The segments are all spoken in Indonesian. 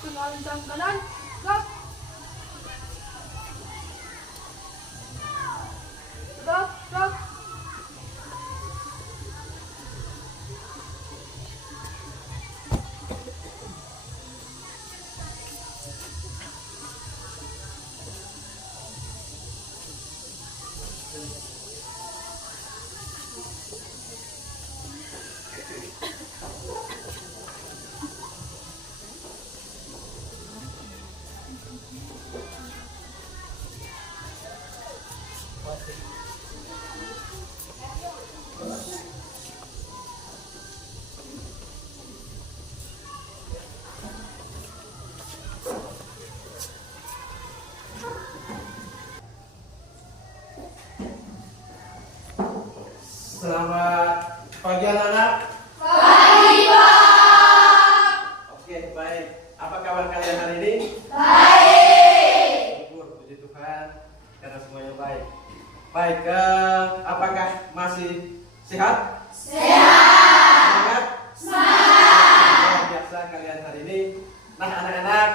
Dengan jam kanan, gerak. Gerak, gerak. Selamat pagi anak-anak. Pagi, Pak. Oke, baik. Apa kabar kalian hari ini? Baik. Syukur, puji Tuhan, karena semuanya baik. Baik, apakah masih sehat? Sehat. Semangat? Luar biasa kalian hari ini. Nah, anak-anak,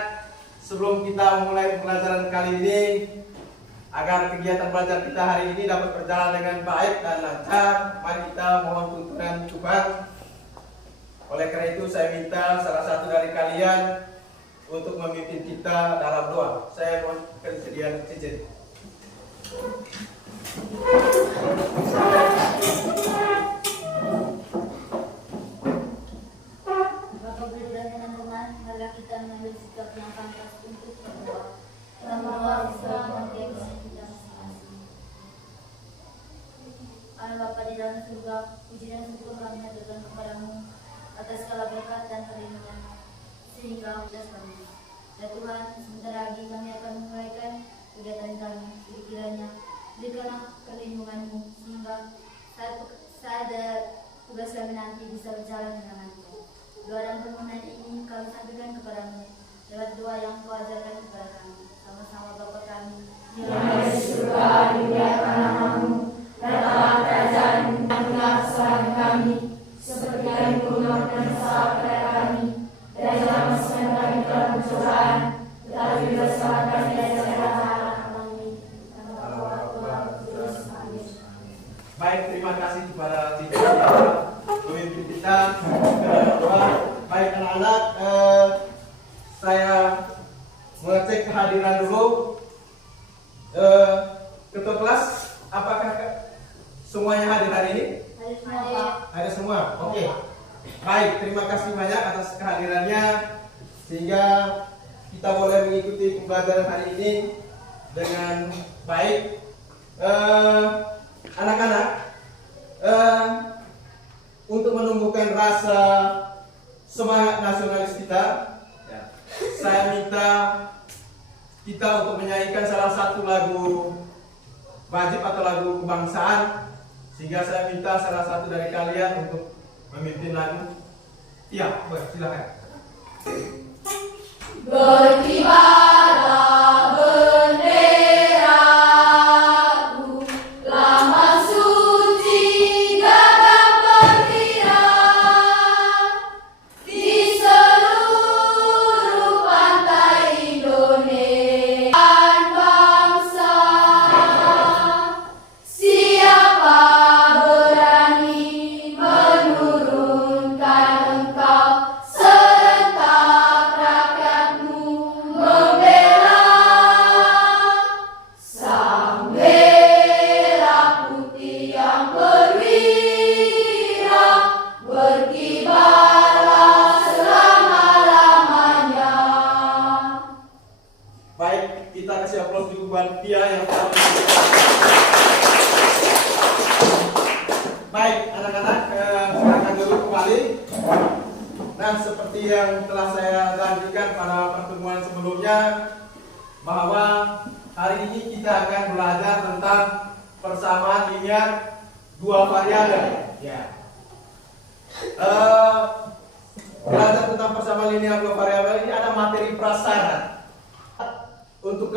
sebelum kita mulai pembelajaran kali ini, agar kegiatan belajar kita hari ini dapat berjalan dengan baik dan lancar, mari kita mohon tuntunan Tuhan. Oleh karena itu saya minta salah satu dari kalian untuk memimpin kita dalam doa. Saya mohon kesediaan izin. Bapak Guru dan teman-teman, marilah kita mengambil sikap yang pantas untuk berdoa. Kita berdoa bersama keyakinan kita masing-masing. Allah Bapa di dalam surga, puji dan syukur kami haturkan kepadamu atas segala berkat dan perlindungan sehingga atas kami. Ya Tuhan, sebentar lagi kami akan memulaikan kegiatan kami. Jadi kiranya berikanlah perlindungan-Mu sehingga saat tugas kami nanti bisa berjalan dengan lancar. Doa dan permohonan ini kami sampaikan kepadamu lewat doa yang Kau ajarkan kepada kami. Sama-sama Bapa kami Yang ada di surga, dimuliakan namamu. Datanglah kerajaan-Mu, jadilah usaha kami, seperti yang Kau dan usaha kepada kami. Dan jangan masukkan kami ke dalam pencobaan, tetapi bebaskanlah kami dari jahat. Amin. Baik, terima kasih kepada Cici yang memimpin kita ke dalam doa. Baik anak-anak, saya mengecek kehadiran dulu. Ketua kelas, apakah semuanya hadir hari ini? Ada semua? Oke. Baik, terima kasih banyak atas kehadirannya sehingga kita boleh mengikuti pembelajaran hari ini dengan baik. Anak-anak, untuk menumbuhkan rasa semangat nasionalis kita, saya minta kita untuk menyanyikan salah satu lagu wajib atau lagu kebangsaan, sehingga saya minta salah satu dari kalian untuk memimpin lagu. Iya, boleh, silakan. Berkibarlah benderaku, lambang suci gagah perwira di seluruh pantai Indonesia. Bangsa, siapa berani menurunkan engkau? Serentak rakyatmu membela sang merah putih yang perwira, berkibarlah selama-lamanya. Baik, kita kasih aplaus dulu buat Pia yang telah. Baik, anak-anak, silakan dulu kembali. Nah, seperti yang telah saya janjikan pada pertemuan sebelumnya, bahwa hari ini kita akan belajar tentang persamaan linear dua variabel. Ya. Belajar tentang persamaan linear dua variabel ini ada materi prasyarat untuk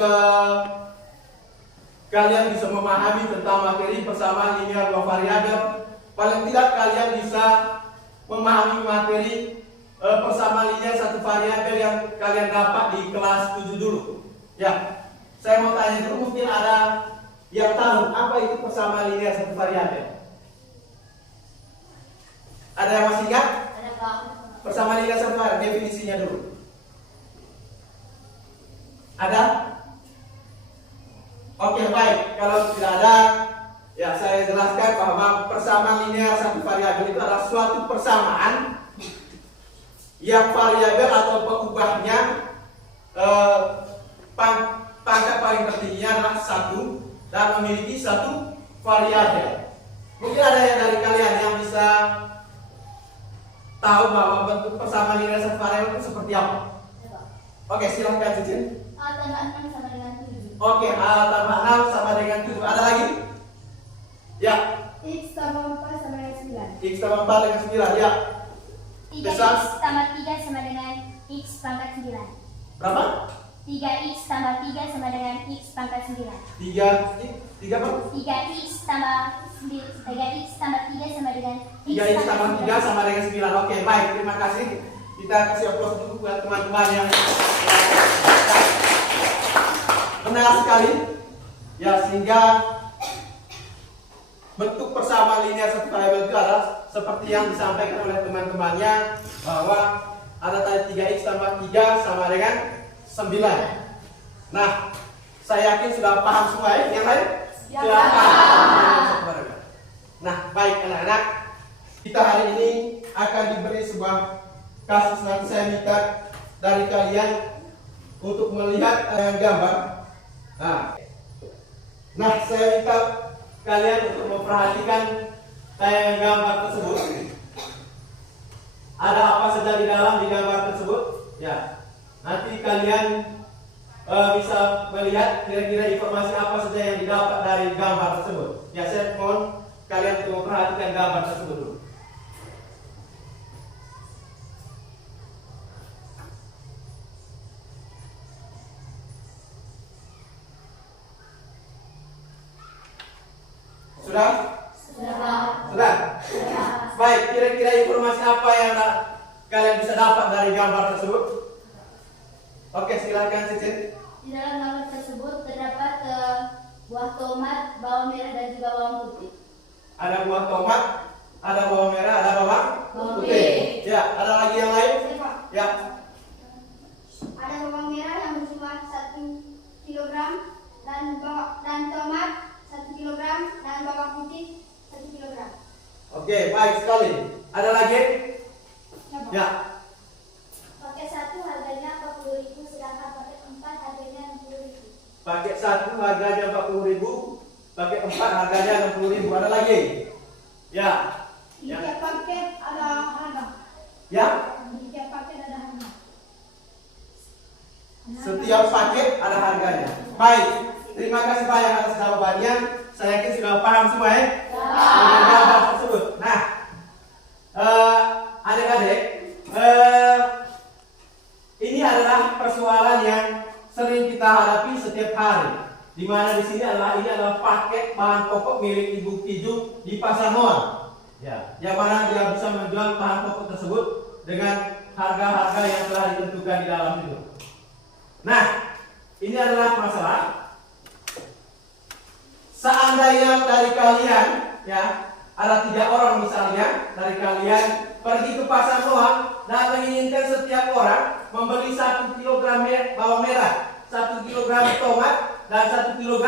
kalian bisa memahami tentang materi persamaan linear dua variabel. Paling tidak kalian bisa memahami materi persamaan linear satu variabel yang kalian dapat di kelas 7 dulu. Ya, saya mau tanya dulu, mungkin ada yang tahu apa itu persamaan linear satu variabel? Ada yang masih ingat? Ada Pak. Persamaan linear satu variabel, definisinya dulu. Ada? Oke, baik. Kalau tidak ada, ya saya jelaskan bahwa persamaan linear satu variabel itu adalah suatu persamaan yang variabel atau pengubahnya pangkat paling tertingginya adalah 1 dan memiliki satu variabel. Mungkin ada yang dari kalian yang bisa tahu bahwa bentuk persamaan linear satu variabel itu seperti apa? Oke, silahkan Cicin. A tambah 6 sama dengan 7. Oke, A tambah 6 sama dengan 7. Ada lagi? Ya. X tambah 4 sama dengan 9. X tambah 4 dengan 9, ya. 3x tambah 3 sama dengan x pangkat 9. Berapa? 3x tambah 3 sama dengan x pangkat 9. 3 apa? 3x tambah 3x tambah 3 sama dengan 3x tambah 3 sama dengan 9. Oke, baik. Terima kasih. Kita kasih aplaus dulu buat teman-teman yang benar sekali. Ya, sehingga bentuk persamaan linear satu variabel itu adalah seperti yang disampaikan oleh teman-temannya, bahwa ada tadi 3x tambah 3 sama dengan 9. Nah, saya yakin sudah paham semua ya? Yang lain? Sudah paham. Nah, baik anak-anak, kita hari ini akan diberi sebuah kasus. Nanti saya minta dari kalian untuk melihat gambar. Nah, saya minta kalian untuk memperhatikan gambar tersebut. Ada apa saja di dalam di gambar tersebut? Ya, nanti kalian bisa melihat kira-kira informasi apa saja yang didapat dari gambar tersebut. Ya, saya mohon kalian untuk memperhatikan gambar tersebut dulu. Sudah? Sudah? Baik, kira-kira informasi apa yang kalian bisa dapat dari gambar tersebut? Oke, silakan Cicin. Di dalam gambar tersebut terdapat buah tomat, bawang merah dan juga bawang putih. Ada buah tomat, ada bawang merah, ada bawang Putih. putih. Ya, ada lagi yang lain? Ya. Ada bawang merah yang berjumlah 1 kg dan tomat 1 kg dan bawang putih 1 kg. Oke, baik sekali. Ada lagi? Ya. Paket 1 harganya 40.000, sedangkan paket 4 harganya 60.000. Paket 1 harganya 40.000, paket 4 harganya 60.000. Ada lagi? Ya. Di tiap paket ada harga. Ya. Di tiap paket ada harga. Setiap paket ada harganya. Baik. Terima kasih banyak atas jawabannya. Saya yakin sudah paham semua ya? Dengan gambar tersebut. Nah, adik-adik, ini adalah persoalan yang sering kita hadapi setiap hari. Di mana di sini adalah paket bahan pokok milik Ibu Kiju di Pasar Noah. Ya, yang mana dia bisa menjual bahan pokok tersebut dengan harga-harga yang telah ditentukan di dalam itu. Nah, ini adalah masalah. Seandainya dari kalian, ya, ada 3 orang misalnya dari kalian pergi ke Pasar Noah dan menginginkan setiap orang membeli 1 kg bawang merah, 1 kg tomat, dan 1 kg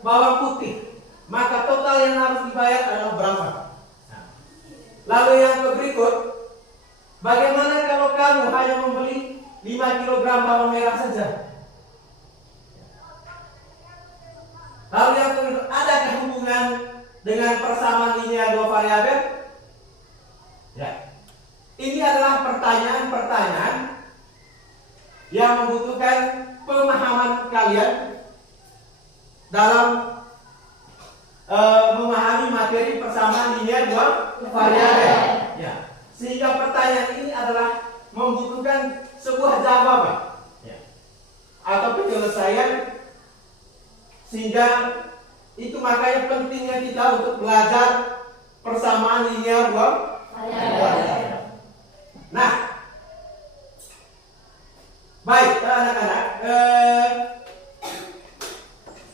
bawang putih, maka total yang harus dibayar adalah berapa? Lalu yang berikut, bagaimana kalau kamu hanya membeli 5 kg bawang merah saja? Lalu yang kedua, adakah hubungan dengan persamaan linear 2 variabel? Ya. Ini adalah pertanyaan-pertanyaan yang membutuhkan pemahaman kalian dalam memahami materi persamaan linear 2 variabel. Ya. Sehingga pertanyaan ini adalah membutuhkan sebuah jawaban, ya, atau penyelesaian. Sehingga itu makanya pentingnya kita untuk belajar persamaan linear 2 variabel. Nah, Baik, anak-anak,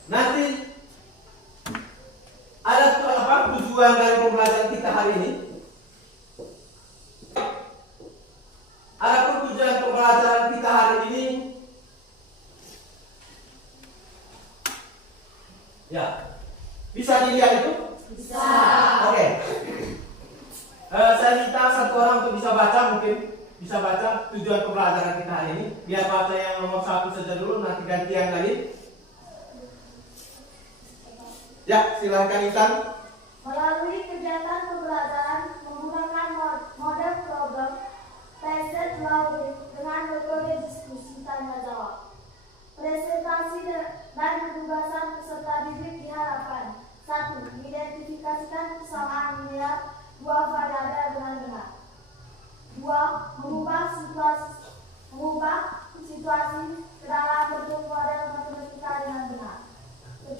nanti ada apa tujuan dari pembelajaran kita hari ini? Ada tujuan pembelajaran kita hari ini. Ya, bisa dilihat itu? Bisa. Oke. Saya minta satu orang untuk bisa baca, mungkin bisa baca tujuan pembelajaran kita hari ini. Biar baca yang nomor 1 saja dulu, nanti ganti yang lain. Ya, silahkan Intan. Melalui kegiatan pembelajaran menggunakan model problem Peasant Law dengan metode diskusi tanya jawab. Presentasi dan penugasan peserta didik diharapkan: 1. Mengidentifikasikan kesamaan nilai 2 variabel dengan benar. 2. Mengubah situasi ke dalam bentuk model matematika dengan benar. 3.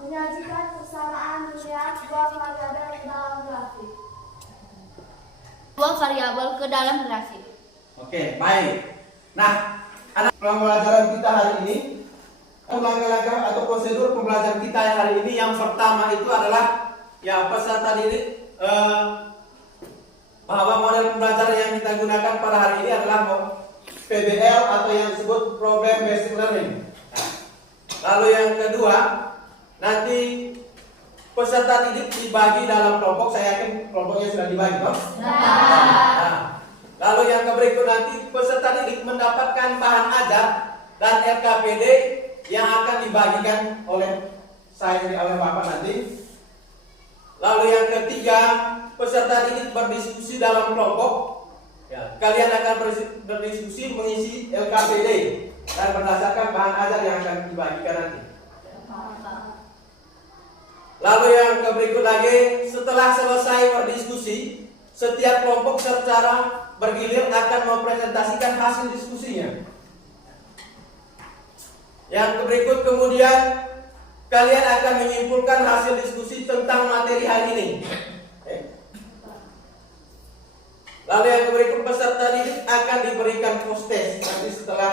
Menyajikan persamaan nilai 2 variabel ke dalam grafik. 2 variabel ke dalam grafik. Oke, baik. Nah, anak pembelajaran kita hari ini, langkah-langkah atau prosedur pembelajaran kita hari ini, yang pertama itu adalah ya peserta didik bahwa model pembelajaran yang kita gunakan pada hari ini adalah PBL atau yang disebut Problem Based Learning. Lalu yang kedua, nanti peserta didik dibagi dalam kelompok. Saya yakin kelompoknya sudah dibagi, toh? Nah, lalu yang berikut nanti peserta didik mendapatkan bahan ajar dan LKPD yang akan dibagikan oleh saya oleh Bapak nanti. Lalu yang ketiga, peserta didik berdiskusi dalam kelompok. Ya, kalian akan berdiskusi mengisi LKPD dan berdasarkan bahan ajar yang akan dibagikan nanti. Lalu yang berikut lagi, setelah selesai berdiskusi, setiap kelompok secara bergilir akan mempresentasikan hasil diskusinya. Yang berikut kemudian kalian akan menyimpulkan hasil diskusi tentang materi hari ini. Lalu yang berikut peserta didik akan diberikan post-test. Nanti setelah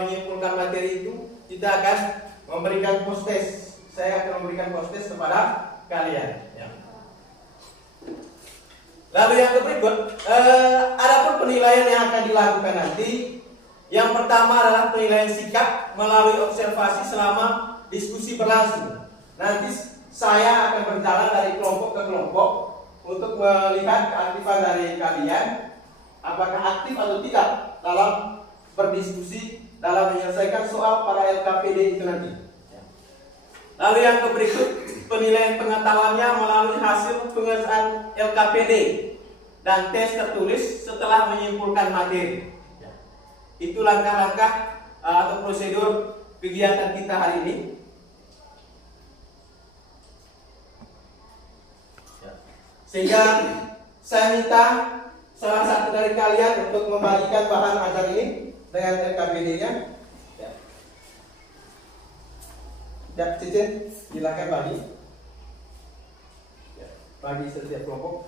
menyimpulkan materi itu, kita akan memberikan post-test. Saya akan memberikan post-test kepada kalian. Ya. Lalu yang berikut, adapun penilaian yang akan dilakukan nanti. Yang pertama adalah penilaian sikap melalui observasi selama diskusi berlangsung. Nanti saya akan berjalan dari kelompok ke kelompok untuk melihat keaktifan dari kalian, apakah aktif atau tidak dalam berdiskusi dalam menyelesaikan soal pada LKPD itu nanti. Lalu yang berikut, penilaian pengetahuannya melalui hasil pengesahan LKPD dan tes tertulis setelah menyimpulkan materi. Itu langkah-langkah atau prosedur kegiatan kita hari ini. Sehingga saya minta salah satu dari kalian untuk membagikan bahan ajar ini dengan LKPD-nya. Ya, Cicin, silakan bagi. Ya, bagi setiap kelompok.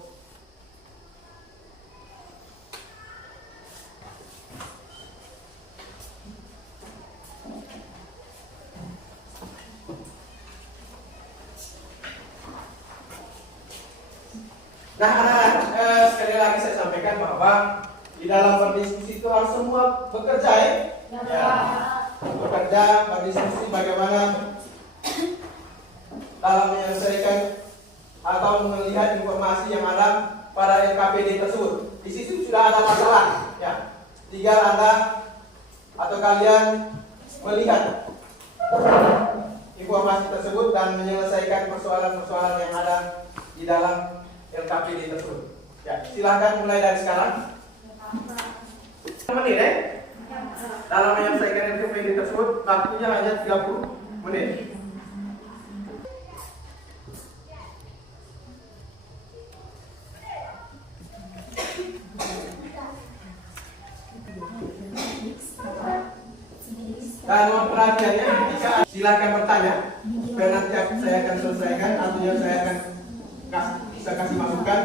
Nah, anak-anak, sekali lagi saya sampaikan bahwa di dalam berdiskusi itu harus semua bekerja, ya. Ya. Bekerja, berdiskusi bagaimana dalam menyelesaikan atau melihat informasi yang ada pada LKPD tersebut. Di situ sudah ada masalah, ya. Tinggal Anda atau kalian melihat informasi tersebut dan menyelesaikan persoalan-persoalan yang ada di dalam LKPD tersebut. Ya, silahkan mulai dari sekarang. Menit, dalam menyelesaikan LKPD tersebut, waktunya hanya 30 menit. Dan mohon perhatiannya, silahkan bertanya. Supaya nanti saya akan selesaikan, artinya saya akan bisa kasih masukan.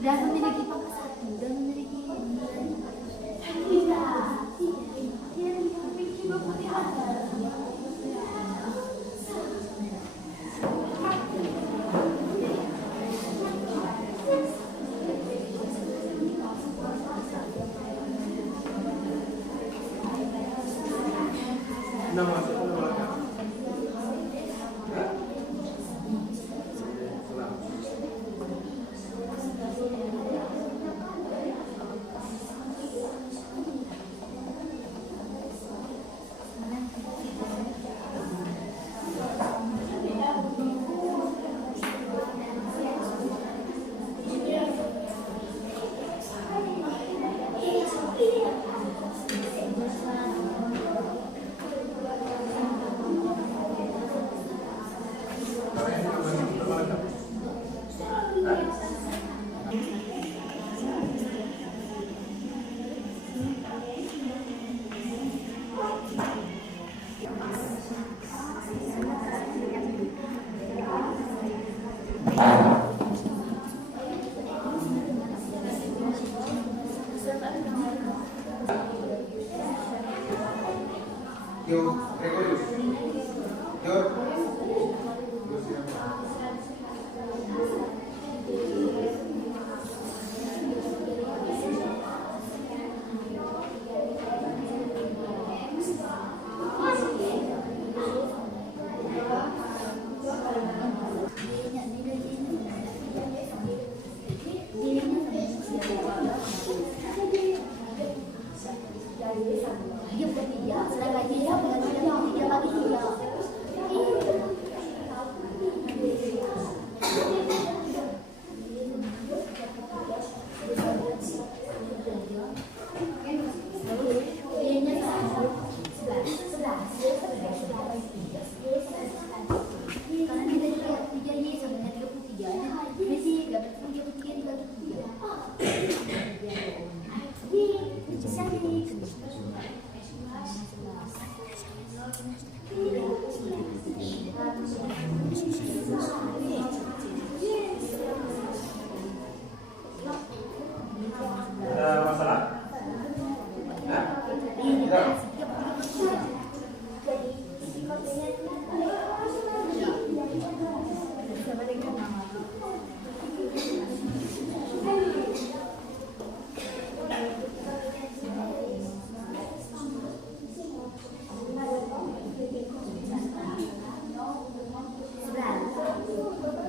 Dan memiliki pangkat satu dan memiliki Nama belakang. Yo, Gregorius. Yo. Dia bukan tiga, sedangkan dia bukan tiga bagi tiga. Karena dia dari 3 sebenarnya 33, Messi dapat 33. Ada masalah? Nah, tidak. Sebelah.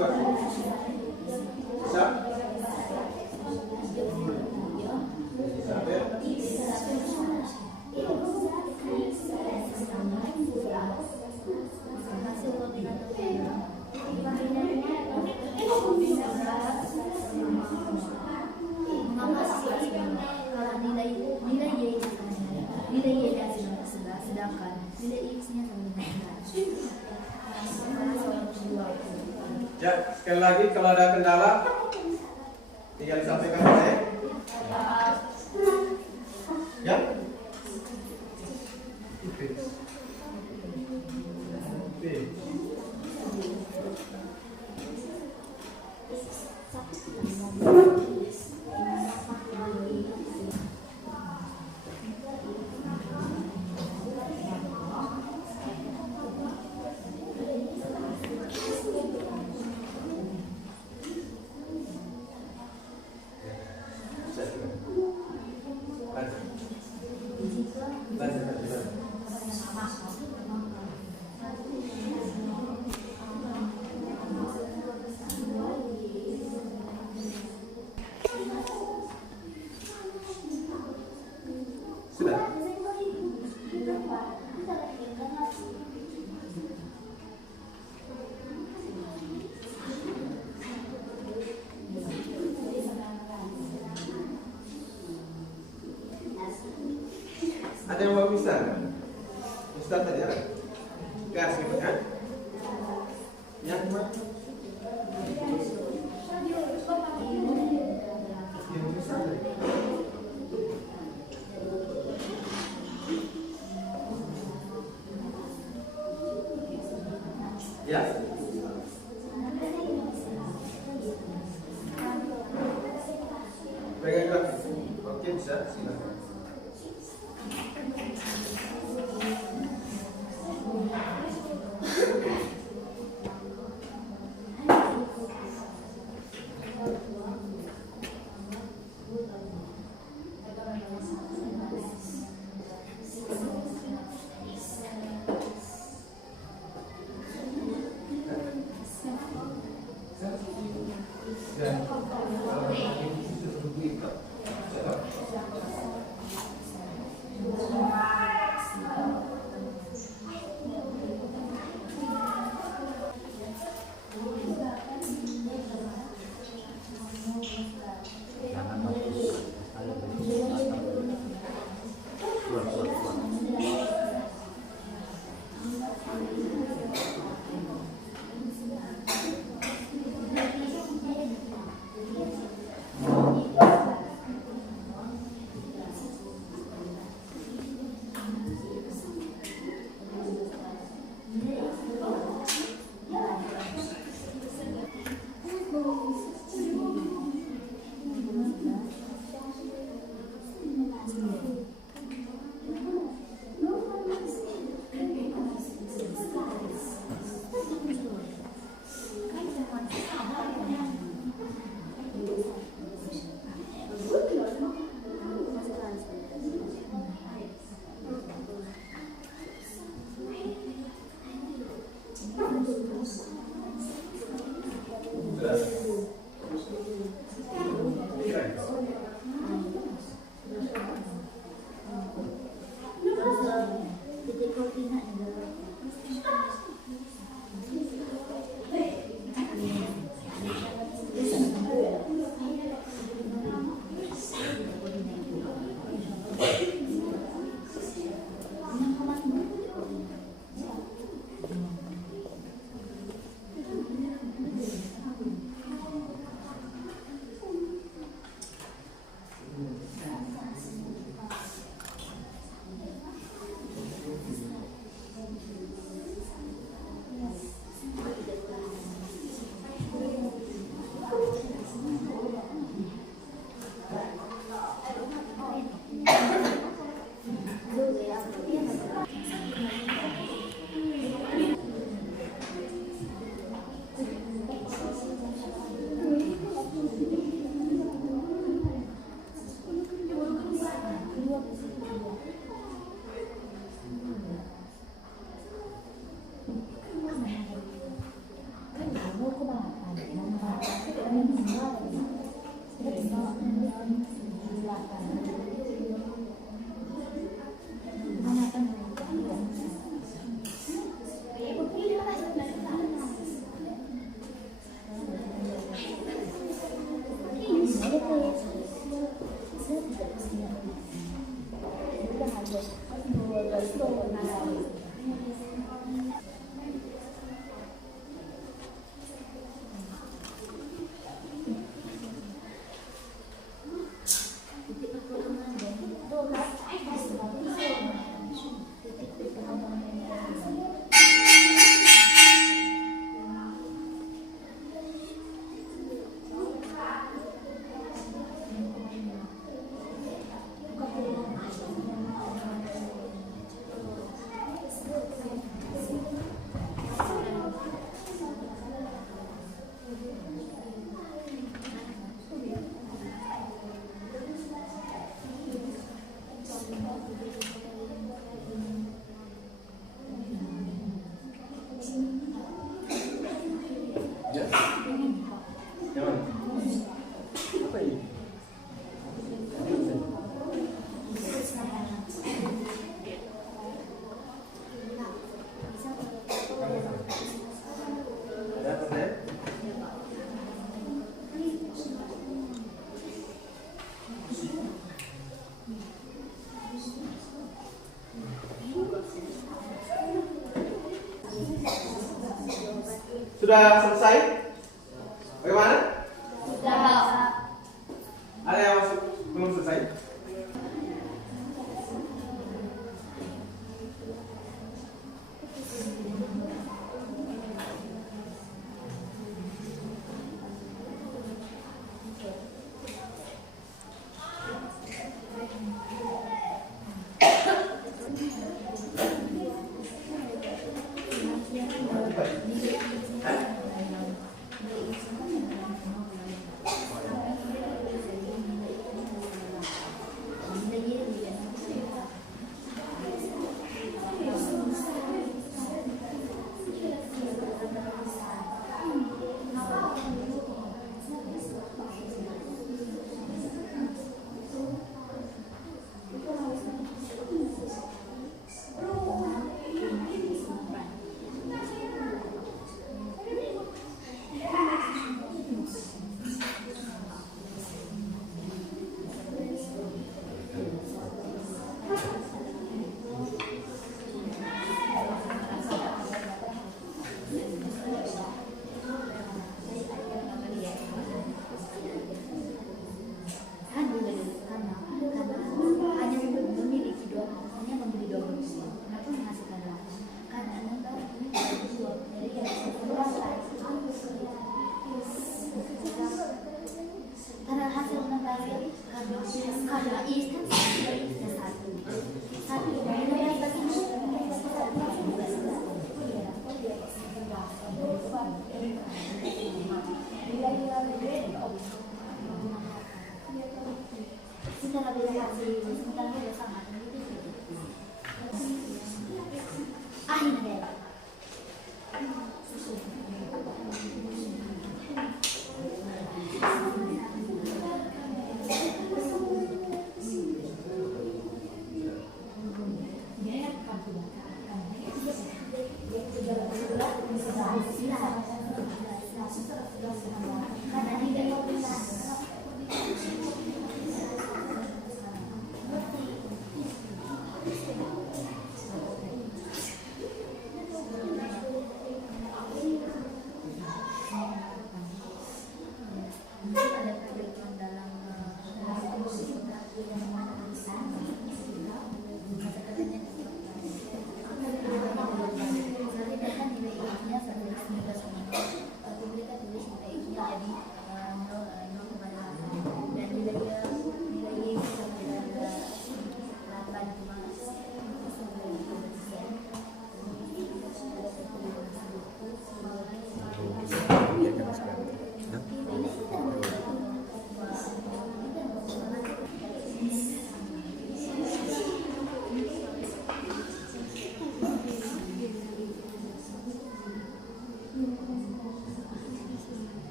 Bisa? Nilai Y-nya sedangkan nilai X-nya sama dengan Ya, sekali lagi kalau ada kendala tinggal disampaikan ke saya. Ya. Oke. Sudah. Ada yang mau bisa? Ustaz tadi ada? Gas gitu kan? Yang mana? Yang bisa tadi. Ya. Pegang kaki. Oke, bisa. Silakan. Ya. Jangan. Apa ini? Ada apa ya? Sudah selesai? Bagaimana? Ada yang masuk belum selesai?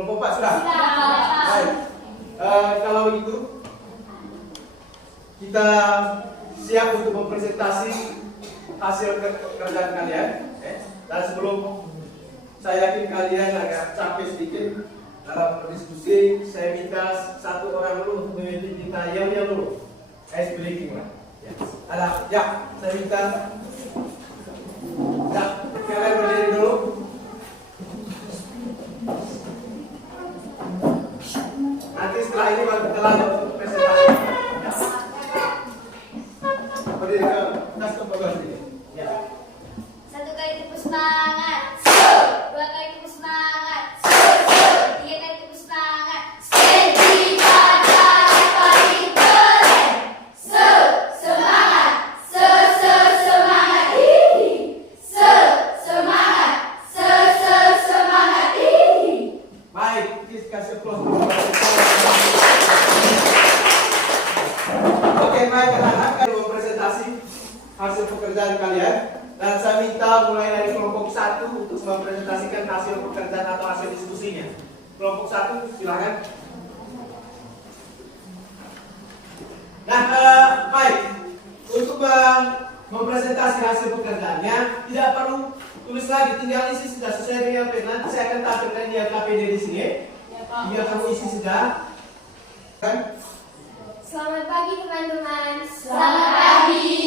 Kelompok 4 sudah? Siap. Baik. Kalau begitu kita siap untuk mempresentasi hasil pekerjaan kalian. Dan sebelum saya yakin kalian agak capek sedikit dalam berdiskusi, saya minta satu orang dulu untuk memimpin kita yang dulu. Ice breaking lah. Ya. Ada, ya, saya minta. Ya, kalian berdiri dulu. Nanti setelah ini baru kita lanjut untuk presentasi. Ya. Berdiri ke atas ke bawah sini. Ya. 1 kali tepuk semangat. 2 kali tepuk semangat. 3 kali tepuk semangat. Baik, please kasih applause. Oke, baik anak-anak, kalian mempresentasi hasil pekerjaan kalian. Dan saya minta mulai dari kelompok 1 untuk mempresentasikan hasil pekerjaan atau hasil diskusinya. Kelompok 1, silakan. Nah, baik. Untuk mempresentasi hasil pekerjaannya, tidak perlu tulis lagi, tinggal isi sudah sesuai dengan nanti saya akan tampilkan di KPD di sini. Tinggal kamu isi sudah. Kan? Selamat pagi teman-teman. Selamat pagi.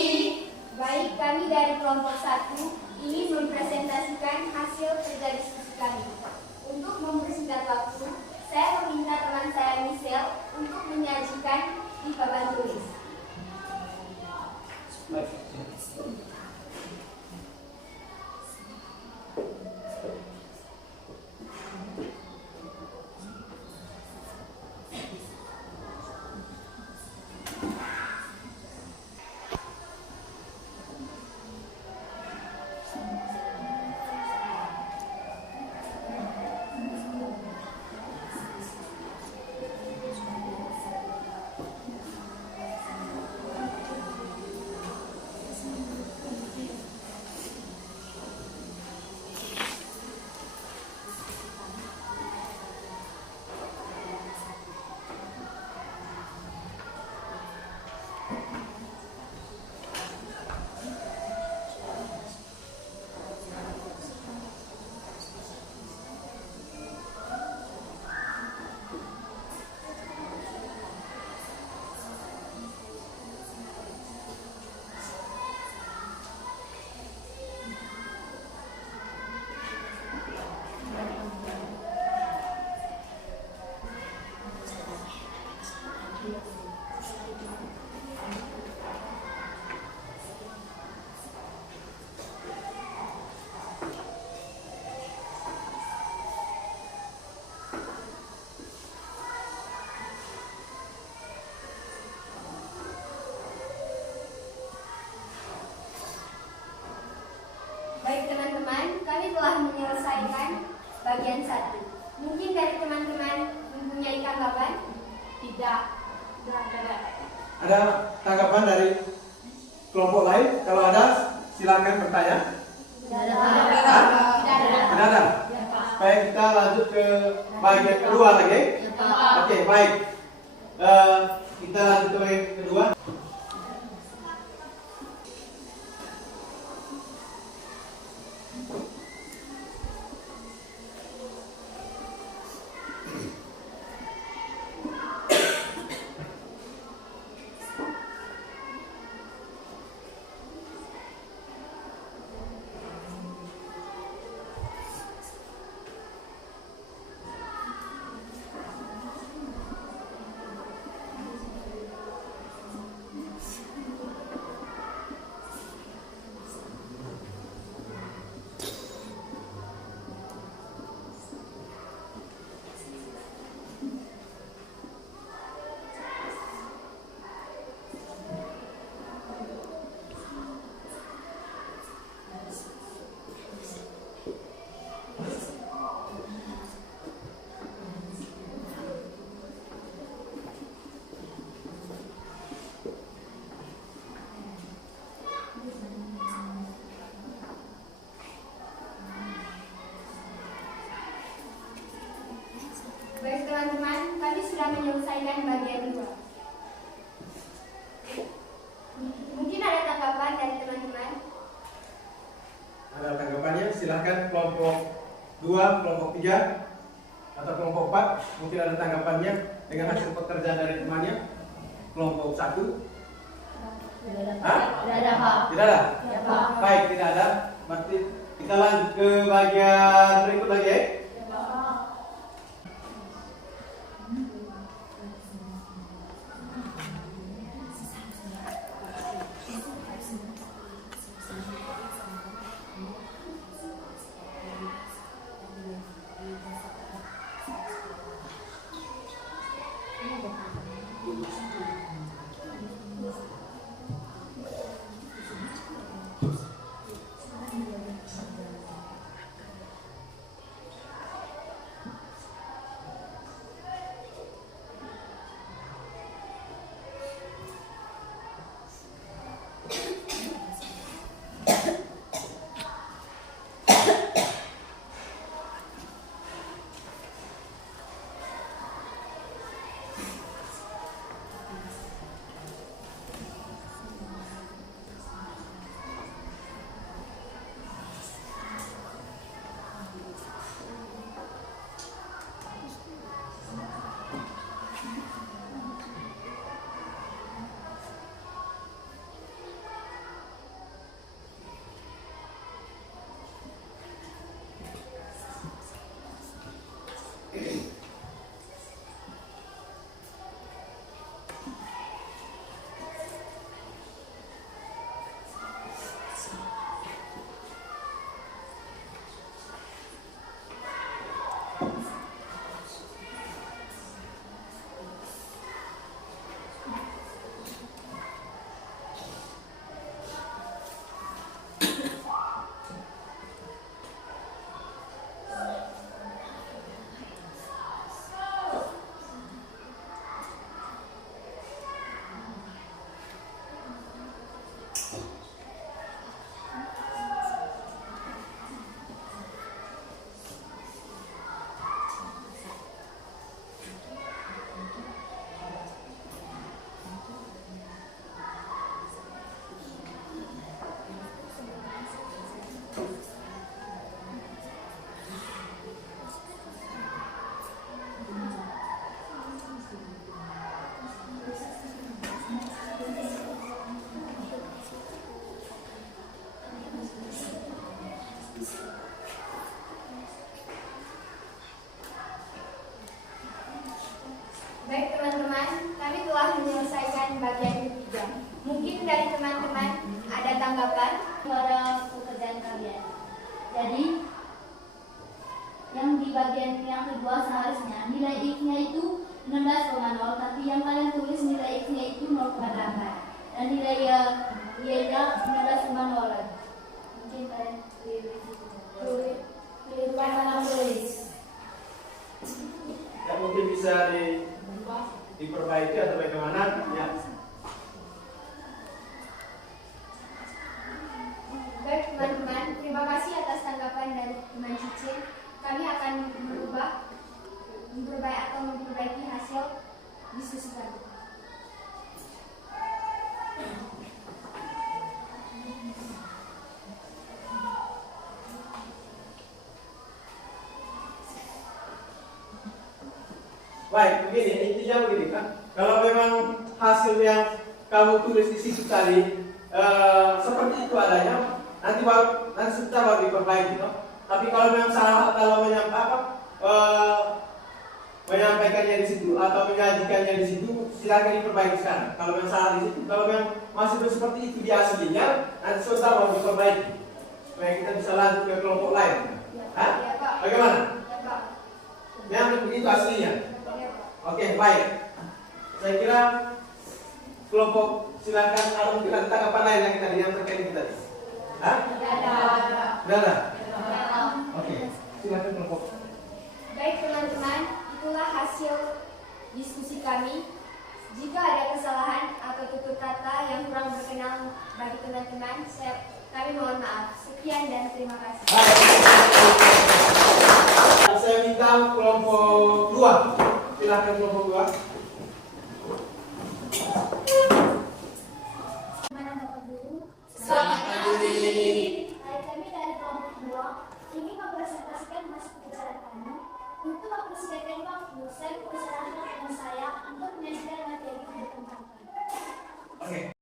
Baik, kami dari kelompok 1 ingin mempresentasikan hasil kerja diskusi kami. Untuk mempersingkat waktu, saya meminta teman saya Michelle untuk menyajikan di papan tulis. Baik. Baik teman-teman, kami telah menyelesaikan bagian 1. Mungkin dari teman-teman mempunyai tanggapan? Tidak. Ada tanggapan dari kelompok lain? Kalau ada, silakan bertanya. Tidak Tidak ada. Supaya kita lanjut ke bagian kedua lagi. Oke, baik. Kita lanjut ke bagian kedua. Silahkan kelompok 2, kelompok 3 atau kelompok 4 mungkin ada tanggapannya dengan hasil pekerjaan dari temannya. Kelompok 1. Hah? Tidak ada Pak. Tidak ada? Ya Pak. Baik, tidak ada. Berarti kita lanjut ke bagian berikut lagi ya. Ya Pak. Baik teman-teman, kami telah menyelesaikan bagian ketiga. Mungkin dari teman-teman ada tanggapan? Pada pekerjaan kalian. Jadi yang di bagian yang kedua seharusnya nilai X-nya itu 16,0, tapi yang kalian tulis nilai X-nya itu 0,8 dan nilai Y-nya 19,0 lagi. Mungkin kalian pilih mana tulis. Ya, mungkin bisa diperbaiki atau bagaimana ya. Baik teman-teman, terima kasih atas tanggapan dari teman Cicin. Kami akan memperbaiki hasil diskusi kami. Baik, begini, intinya begini kan. Kalau memang hasil yang kamu tulis di situ tadi seperti itu adanya, nanti kita baru diperbaiki, no? Tapi kalau memang salah, kalau menyampaikannya di situ atau menyajikannya di situ, silakan diperbaiki sekarang. Kalau memang salah di situ, kalau memang masih seperti itu di aslinya, nanti sudah baru diperbaiki supaya kita bisa lanjut ke kelompok lain. Hah? Ya, Pak. Bagaimana? Ya, Pak. Memang begitu aslinya. Ya, Pak. Oke, baik. Saya kira kelompok silakan ada mungkin ada tanggapan lain yang tadi yang terkait itu tadi. Hah? Tidak ada. Oke, silakan kelompok. Baik teman-teman, itulah hasil diskusi kami. Jika ada kesalahan atau tutur kata yang kurang berkenan bagi teman-teman, kami mohon maaf. Sekian dan terima kasih. Saya minta kelompok 2. Silakan kelompok 2. Mana Bapak Guru? Selamat pagi. Kami dari kelompok 2 dosen berserahkan kepada saya untuk menyajikan materi yang ditentangkan. Oke.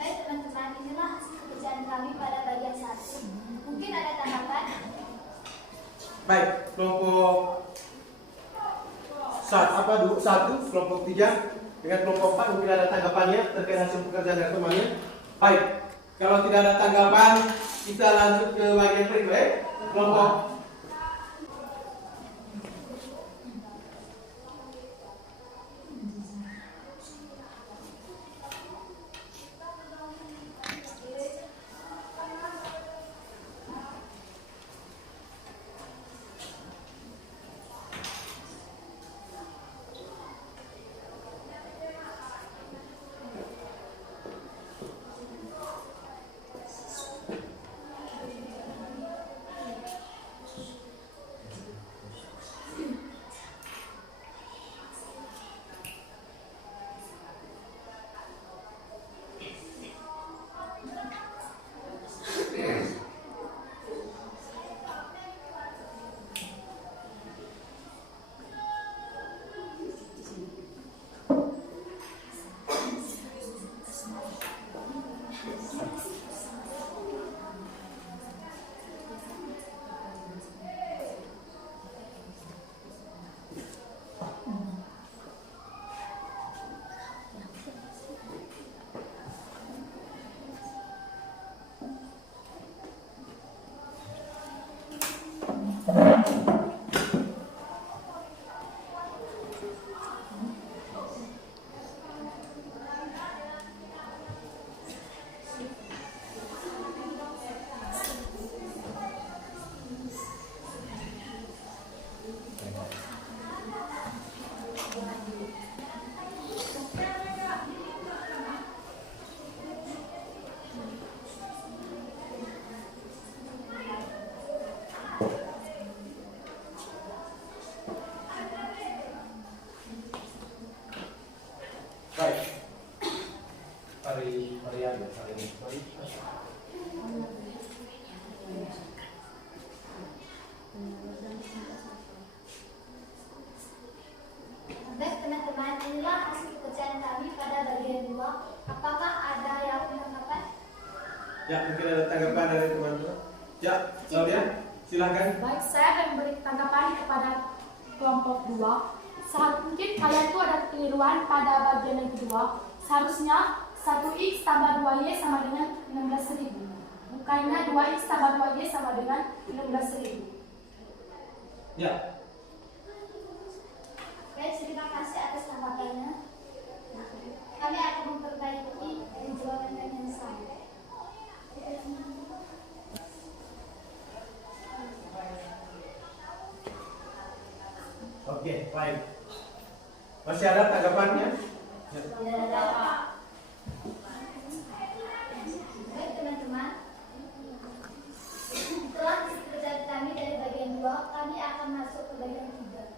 Baik teman-teman, inilah hasil pekerjaan kami pada bagian 1. Mungkin ada tanggapan? Baik, kelompok satu, kelompok 3 dengan kelompok 4 mungkin ada tanggapannya terkait hasil pekerjaan dari temannya. Baik, kalau tidak ada tanggapan, kita lanjut ke bagian berikutnya. Kelompok baik. Baik teman-teman, inilah hasil pekerjaan kami pada bagian 2. Apakah ada yang tanggapan? Ya, mungkin ada tanggapan dari teman-teman. Ya, Claudia, silakan. Baik, saya akan beri tanggapan kepada kelompok 2. Mungkin kalian tuh ada kekeliruan pada bagian yang kedua. Seharusnya 1x tambah 2y sama dengan 16.000. Bukannya 2x tambah 2y sama dengan 16.000. Ya. Baik, terima kasih atas tanggapannya. Kami akan memperbaiki jawaban yang sama. Oke, baik. Masih ada tanggapannya? Ya. Baik teman-teman, setelah hasil pekerjaan kami dari bagian 2, kami akan masuk ke bagian 3.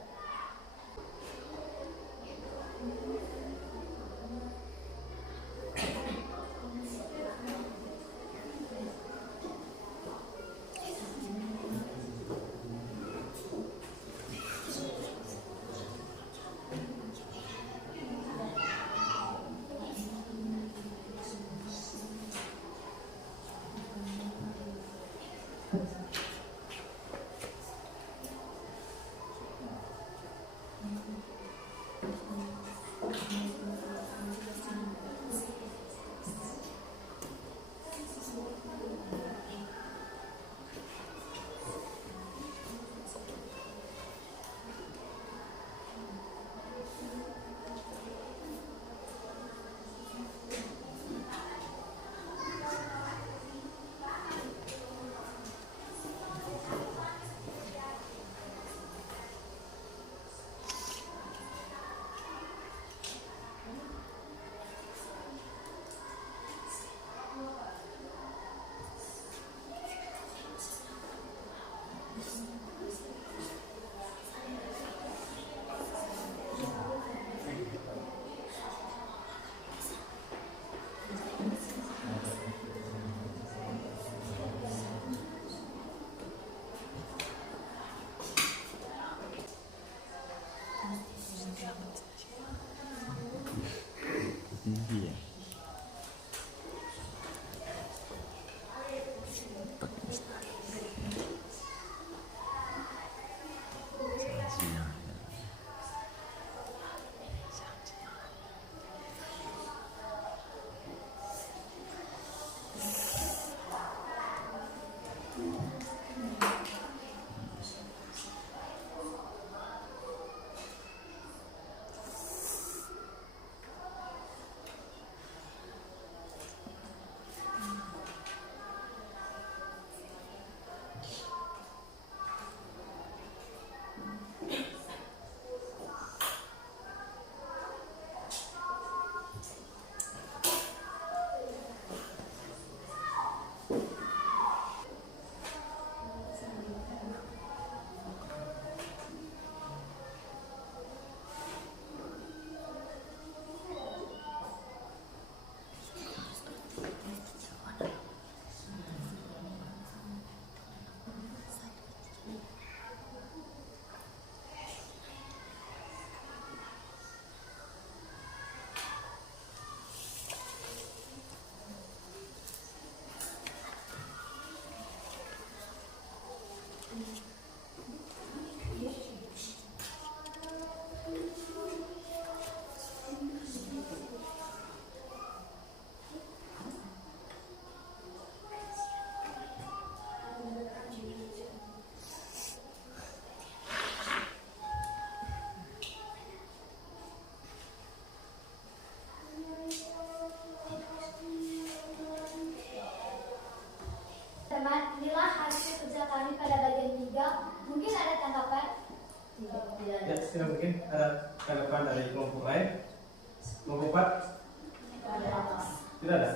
Tidak ada?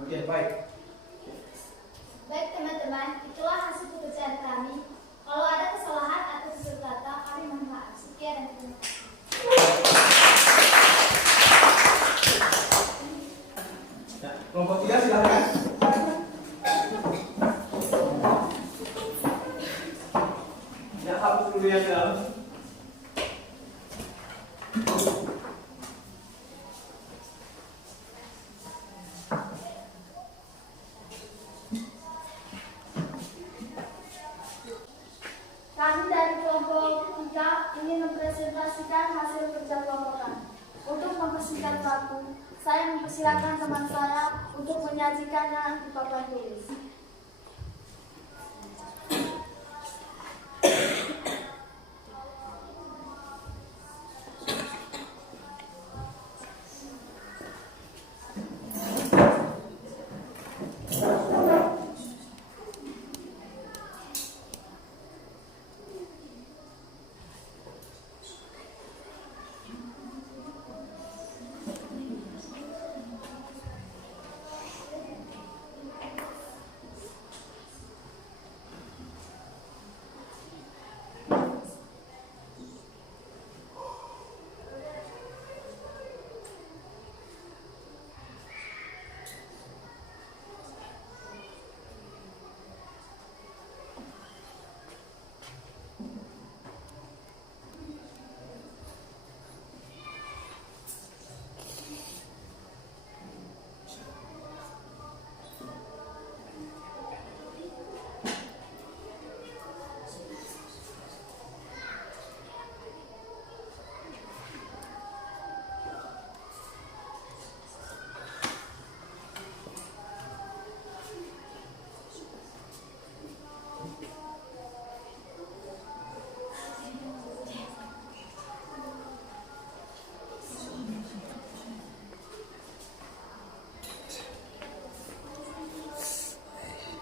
Oke, baik. Baik teman-teman, itulah hasil pekerjaan kami. Kalau ada kesalahan atau tutur kata, kami mohon maaf. Sekian dan terima kasih. Ya, kelompok 3 silakan. Ya, hapus dulu yang di dalam. Kami dari kelompok 3 ingin mempresentasikan hasil kerja kelompok kami. Untuk mempersingkat waktu, saya mempersilakan teman saya untuk menyajikannya di papan tulis.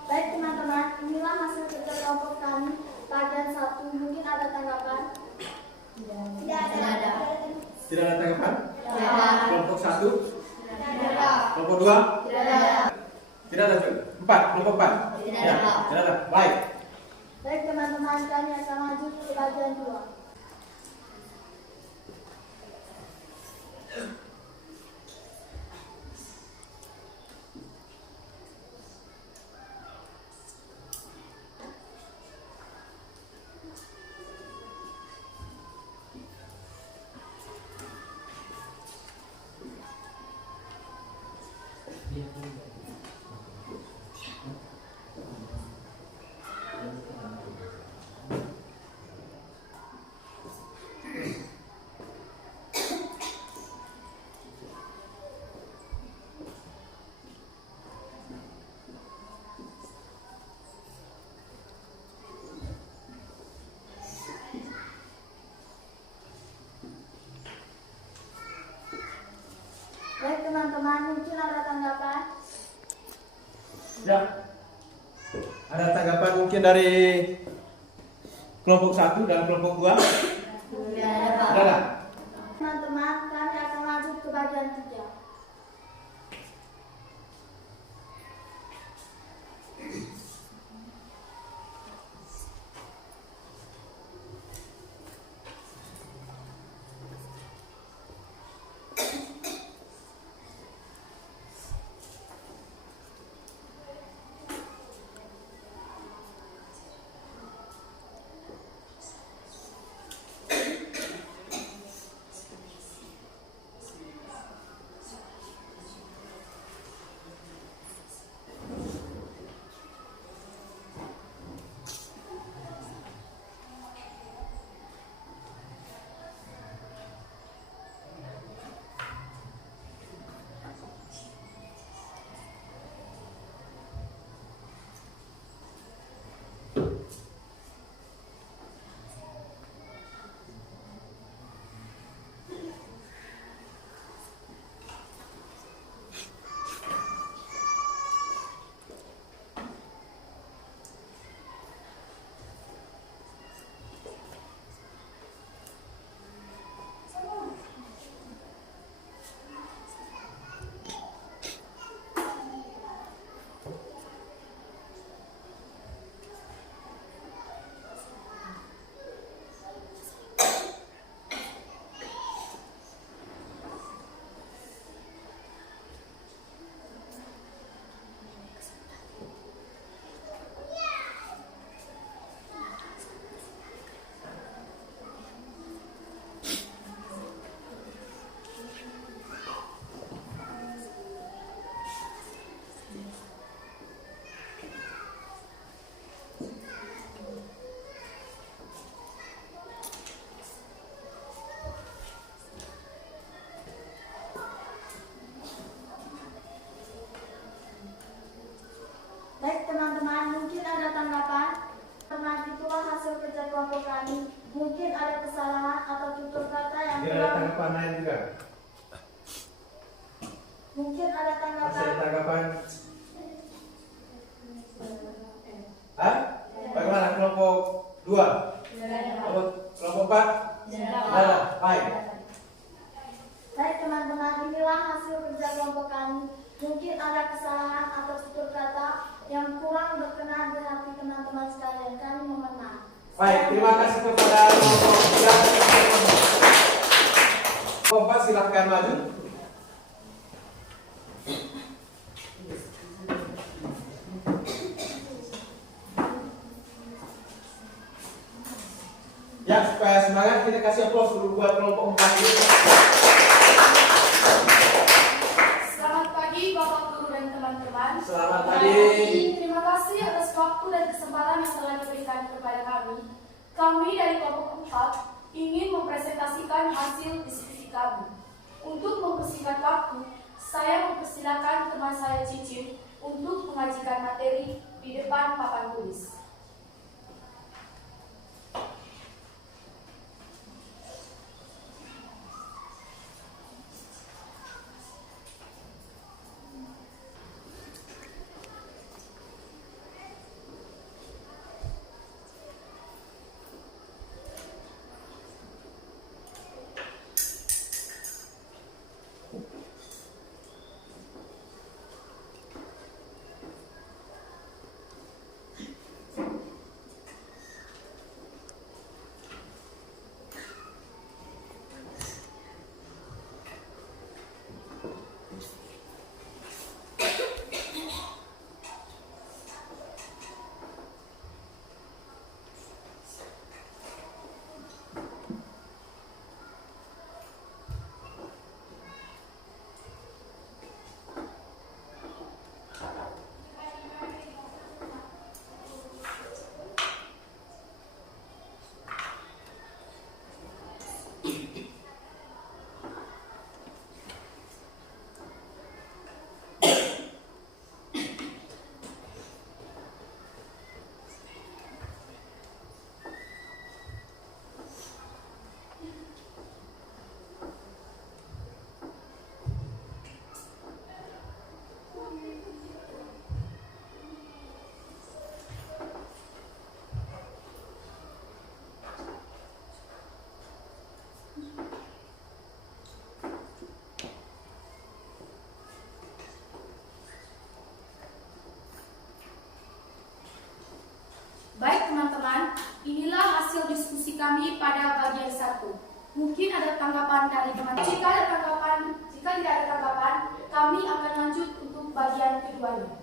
Baik teman-teman, inilah hasil kerja kelompok kami bagian 1. Mungkin ada tanggapan? Tidak ada. Tidak ada tanggapan? Tidak ada. Kelompok 1, Tidak ada. kelompok 2, Tidak ada. tidak ada juga. 4, kelompok 4. Tidak Ya, ada. tidak ada. Baik. Baik teman-teman, kami akan maju ke bagian 2. Baik teman-teman, mungkin ada tanggapan? Ya. Ada tanggapan mungkin dari kelompok 1 dan kelompok 2? Tidak ada, Pak. Tidak ada. Teman-teman, kami akan lanjut ke bagian 3. tanggapan? Hah? Bagaimana kelompok 2? Kelompok 4? Ada. Baik. Baik teman-teman, inilah hasil kerja kelompok kami. Mungkin ada kesalahan atau tutur kata yang kurang berkenan di hati teman-teman sekalian. Kami mohon maaf. Baik, terima kasih kepada kelompok 3. Kelompok 4 silahkan maju. Ya, supaya semangat kita kasih aplaus dulu buat kelompok 4 ini. Selamat pagi Bapak Guru dan teman-teman. Selamat pagi. Terima kasih atas waktu dan kesempatan yang telah diberikan kepada kami. Kami dari kelompok 4 ingin mempresentasikan hasil diskusi kami. Untuk mempersingkat waktu, saya mempersilakan teman saya Cicin untuk mengajukan materi di depan papan tulis. Baik teman-teman, inilah hasil diskusi kami pada bagian 1. Mungkin ada tanggapan dari teman-teman. Jika tidak ada tanggapan, kami akan lanjut untuk bagian keduanya.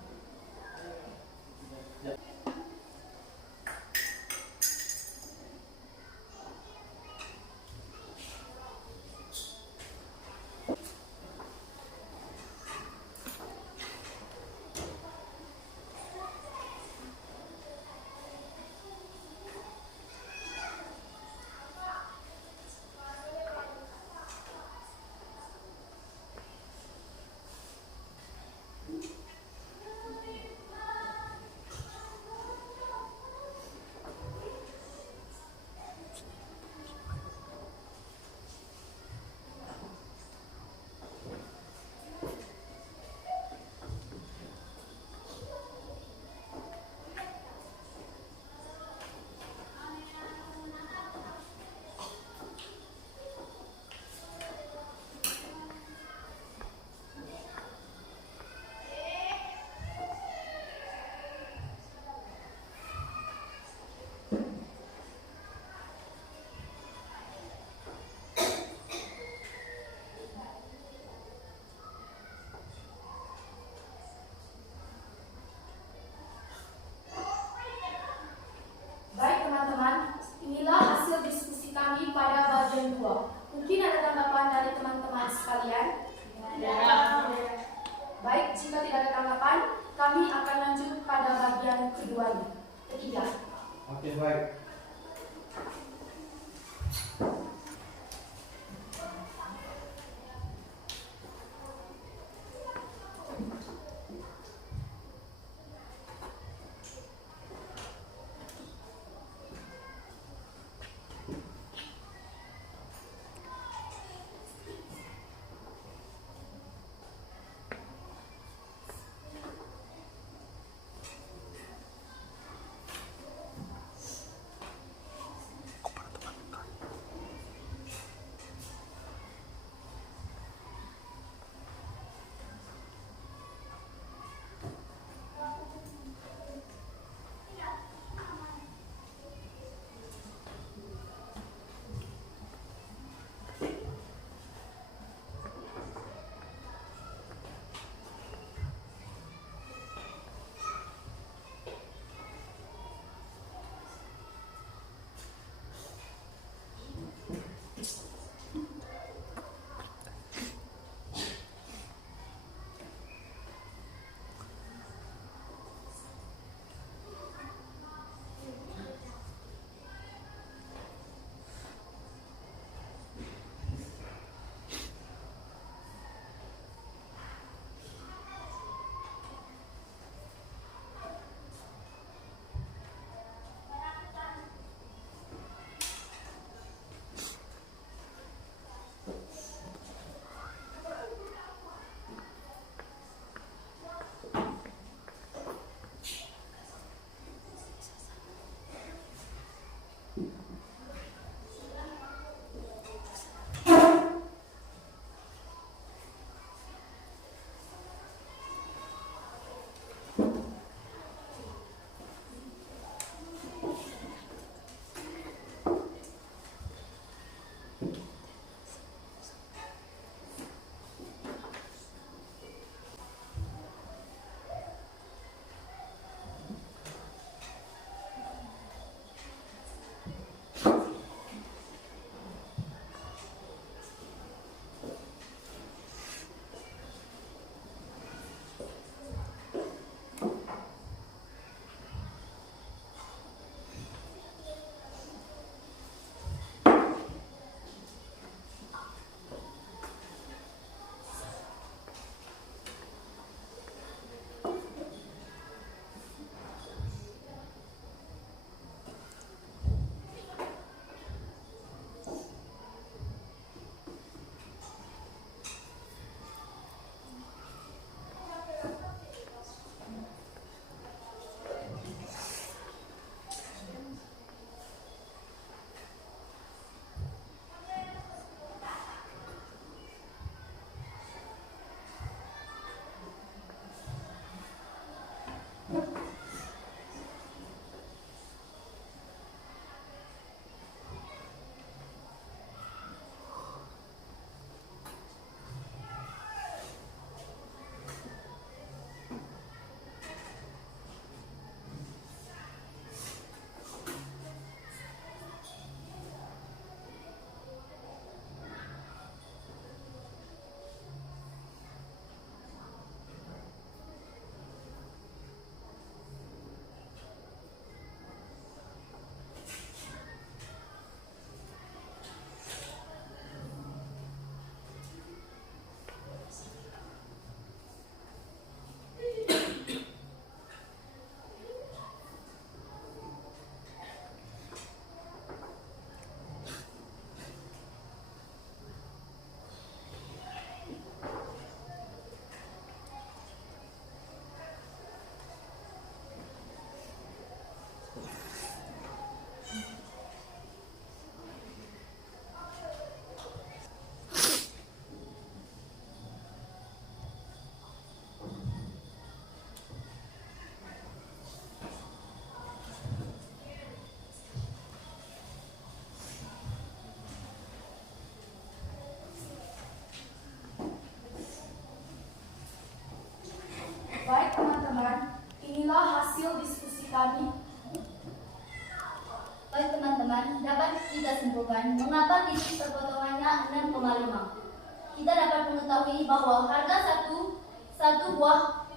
Mungkin ada tanggapan dari teman-teman sekalian? Baik, jika tidak ada tanggapan, kami akan lanjut pada bagian ketiga. Oke, baik. kami. Baik teman-teman, dapat kita simpulkan mengapa titik perpotongannya 6,5. Kita dapat mengetahui bahwa harga satu buah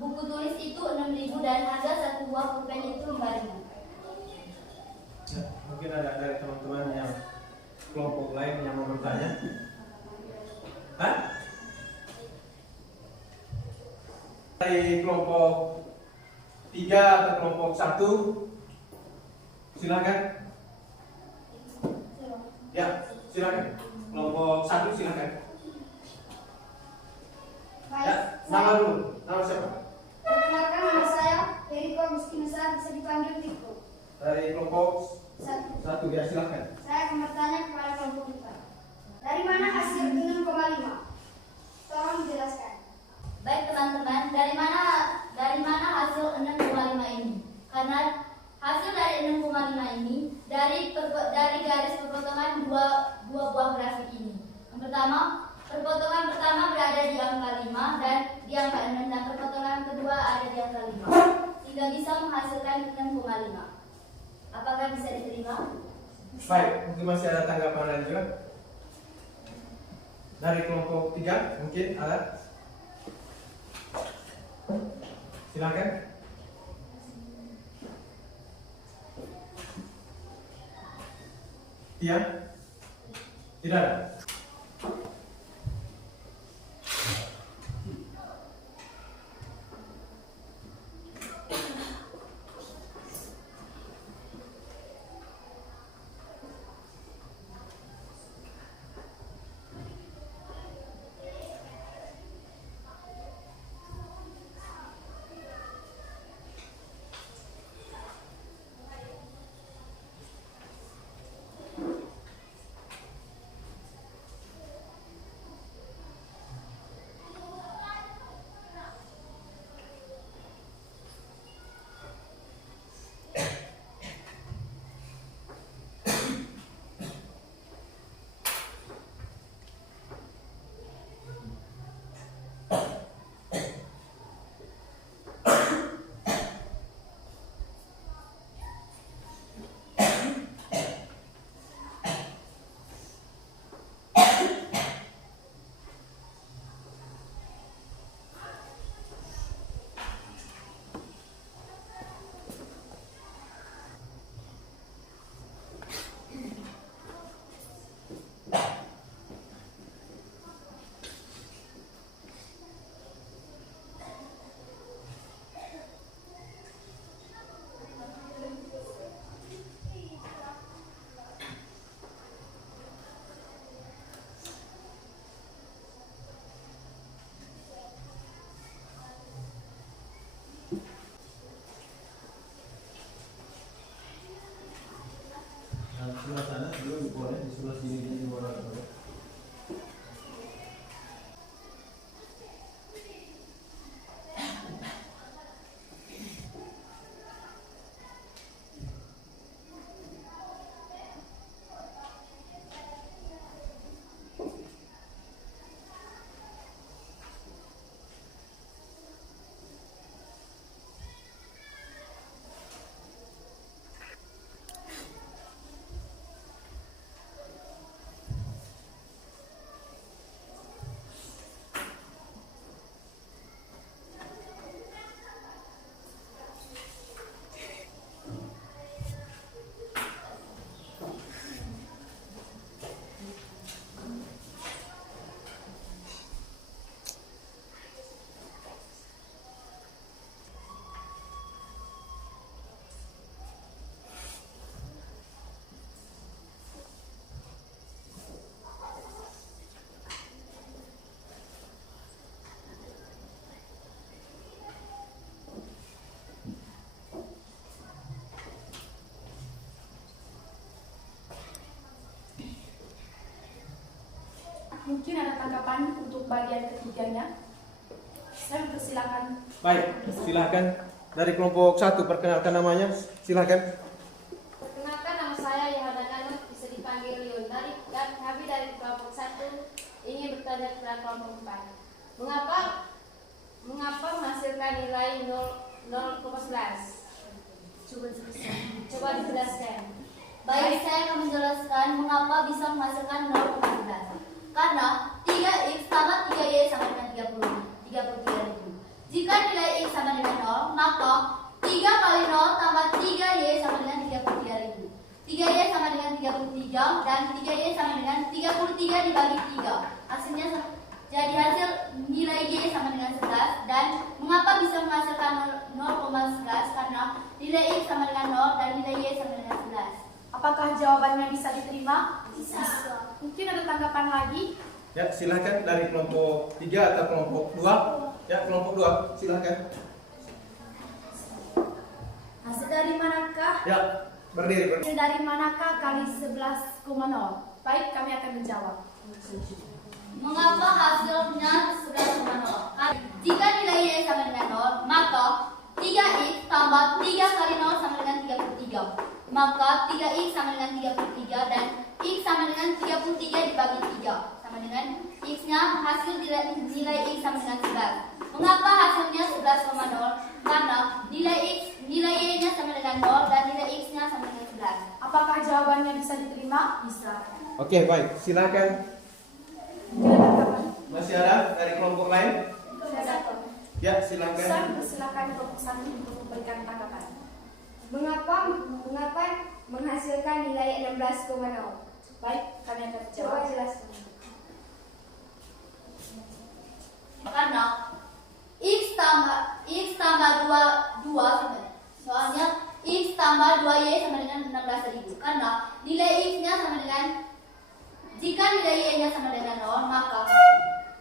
buku tulis itu 6.000 dan harga satu buah pulpen itu 5.000. Ya, mungkin ada dari teman-teman yang kelompok lain yang mau bertanya. Hah? Dari kelompok 3 atau kelompok 1, silakan. Ya, silakan. Kelompok 1 silakan. Ya, nama dulu. Nama siapa? Perkenalkan, nama saya Eriko Agustinusar, bisa dipanggil Tiko. Dari kelompok 1. 1, ya silakan. Saya akan bertanya kepada kelompok kita. Dari mana hasil 6,5? Tolong dijelaskan. Baik teman-teman, dari mana hasil 6,5 ini? Karena hasil dari 6,5 ini dari garis perpotongan dua buah grafik ini. Yang pertama, perpotongan pertama berada di angka 5 dan di angka 6 dan perpotongan kedua ada di angka 5. Sehingga bisa menghasilkan 6,5. Apakah bisa diterima? Baik, mungkin masih ada tanggapan lain juga. Dari kelompok 3 mungkin ada. Silakan. Iya? Tidak ada. Sebelah sana dulu boleh, di sebelah sini di luar boleh. Mungkin ada tanggapan untuk bagian ketiganya. Saya persilakan. Baik, silakan. Dari kelompok 1 perkenalkan namanya. Silakan. Perkenalkan, nama saya Yohana Danu, bisa dipanggil Lion. Dan kami dari kelompok 1 ingin bertanya kepada kelompok 4. Mengapa menghasilkan nilai 0,11? Coba dijelaskan. Baik, saya akan menjelaskan mengapa bisa menghasilkan 0,11. Karena 3x tambah 3y sama dengan 33.000. Jika nilai x sama dengan 0, maka 3 kali 0 tambah 3y sama dengan 33.000. 3y sama dengan 33 dan 3y sama dengan 33 dibagi 3. Hasilnya jadi hasil nilai y sama dengan 11. Dan mengapa bisa menghasilkan 0,11? Karena nilai x sama dengan 0 dan nilai y sama dengan 11. Apakah jawabannya bisa diterima? Bisa. Mungkin ada tanggapan lagi? Ya, silahkan dari kelompok 3 atau kelompok 2. Ya, kelompok 2, silahkan. Hasil dari manakah? Ya, berdiri. Hasil dari manakah kali 11,0? Baik, kami akan menjawab. Mengapa hasilnya 11,0? Jika nilai y sama dengan 0, maka 3x tambah 3 kali 0 sama dengan 33. Maka 3x sama dengan 33 dan x sama dengan 33 dibagi 3 sama dengan x-nya hasil nilai x sama dengan 11. Mengapa hasilnya 11,0? Karena nilai y-nya sama dengan 0 dan nilai x-nya sama dengan 11. Apakah jawabannya bisa diterima? Bisa. Oke, baik. Silakan. Mungkin ada tanggapan? Masih ada dari kelompok lain? Ya, silakan. Silakan kelompok 1 untuk memberikan tanggapan. Mengapa menghasilkan nilai 16,0? Baik, kami akan Coba menjawab. jelaskan. Karena x tambah 2 soalnya x tambah 2y sama dengan 16.000. Karena nilai x-nya sama dengan, jika nilai y-nya sama dengan 0, maka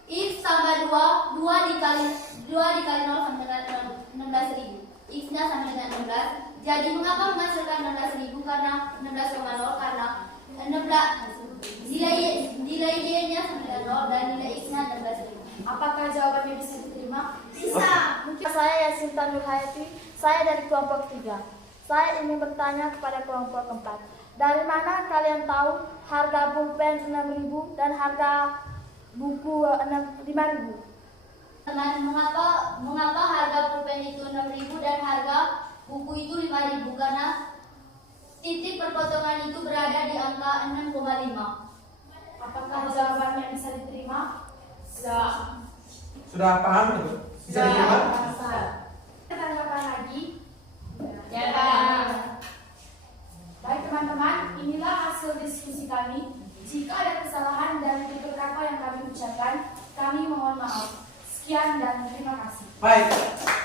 x tambah 2 dikali 0 sama dengan 16.000. X-nya sama dengan 16. Jadi mengapa menghasilkan 16.000? Karena 16,0 karena 16 nilai y-nya sama dengan 0 dan nilai x-nya 16.000. Apakah jawabannya bisa diterima? Bisa. Mungkin saya Yasinta Nurhayati, saya dari kelompok 3. Saya ingin bertanya kepada kelompok 4. Dari mana kalian tahu harga pulpen 6.000 dan harga buku 5.000? Teman, mengapa harga pulpen itu 6.000 dan harga buku itu 5.000? Karena titik perpotongan itu berada di angka 6,5. Apakah jawabannya bisa diterima? Sudah paham itu? Bisa diterima? Ada tanggapan lagi? Ya. Baik teman-teman, inilah hasil diskusi kami. Jika ada kesalahan dan tutur kata yang kami ucapkan, kami mohon maaf. Sekian dan terima kasih. Baik,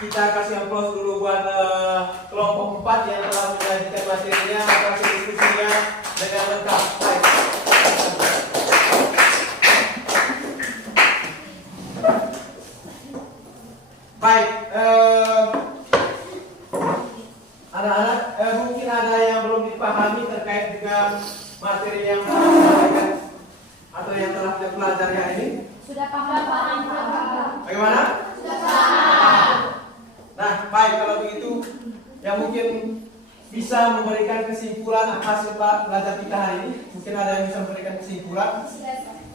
kita kasih aplaus dulu buat kelompok 4 yang telah menyajikan materinya atau hasil diskusinya dengan lengkap. Baik. Baik, anak-anak, mungkin ada yang belum dipahami terkait dengan materi yang disampaikan atau yang telah kita pelajari hari ini. Sudah paham? Bagaimana? Nah, baik, kalau begitu yang mungkin bisa memberikan kesimpulan hasil belajar kita hari ini. Mungkin ada yang bisa memberikan kesimpulan